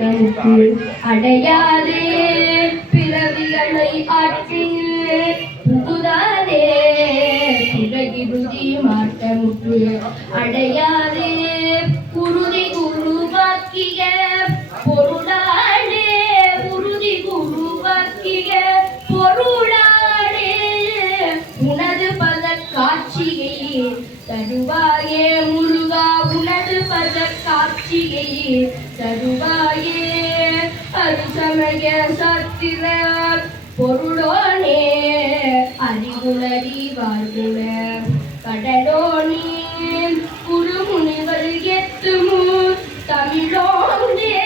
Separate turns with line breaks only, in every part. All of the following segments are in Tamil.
மாற்றமுக்கு அடையாதே. பிறவிகளை ஆற்றில் புகுதாதே. பிறகி புதி மாற்றமுக்கு அடையாதே. குருதி குருவாக்கிய பொருளாளே. உறுதி குருவாக்கிய பொருளாளே. உனது பத காட்சியை தருவாயே முழு உனது பத காட்சியை தருவாயே. அருசமய சத்திர பொருளோனே. அறிவுணரி வாழ்குண கடலோனே. குருமுனிவர் எத்துமு தமிழோனே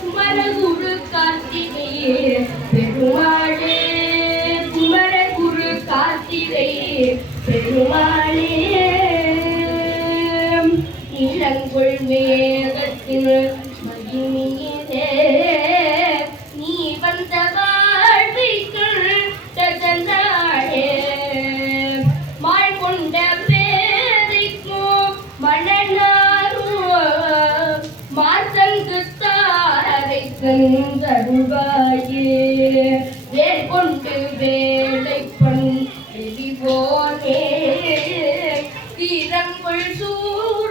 குமரகுரு கார்த்திகையே பெருமாளே. குமரகுரு கார்த்திகையே இளங்கொள் மேகத்தின் மகிமியிலே நீ வந்த வாழ்விக்குள் தந்தாழே மாள் கொண்ட பேதைக்கும் மணனாரும் மாசங்கு தாரை தருவாயே வேர் கொண்டு வேலை பண் எரிவோனே தீரங்குள் சூழ்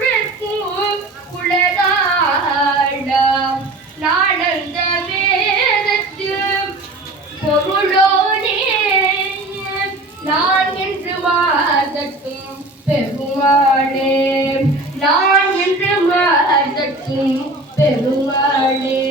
பெருமாளே.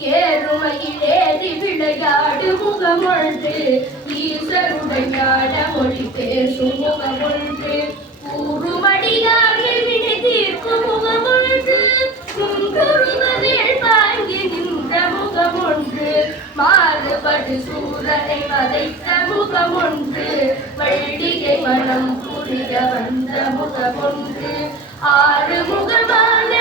ஏறுமையிலேறி விளையாடு முகமொன்று. ஈசருடையாட மொழி பேசும் முகமொன்று. கூறுமடியாகில் வினை தீர்க்கும் முகமொன்று. குங்குருவதில் பாங்கி நின்ற முகமொன்று. மாறுபடு சூரனை வதைத்த முகமொன்று. வள்ளிகை மனம் புரிய வந்த முகமொன்று. ஆறு முகமான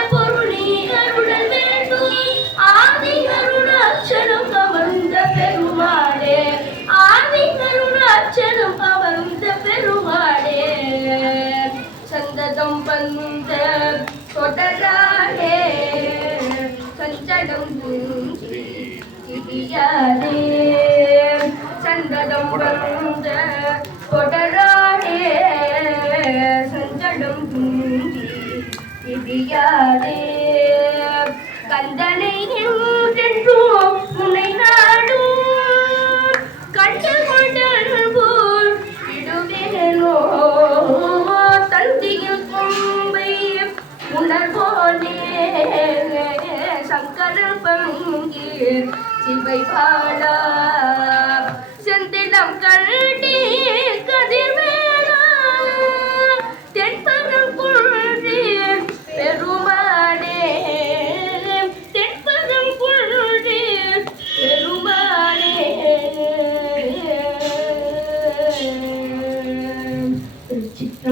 தொடராளே சஞ்சடம் பூஞ்சி இடியாதே வந்த தொடராளே சஞ்சடம் பூஞ்சி கந்தனை கடல் பங்கீர் சிவை பாடா. செந்திலம் கழட்டி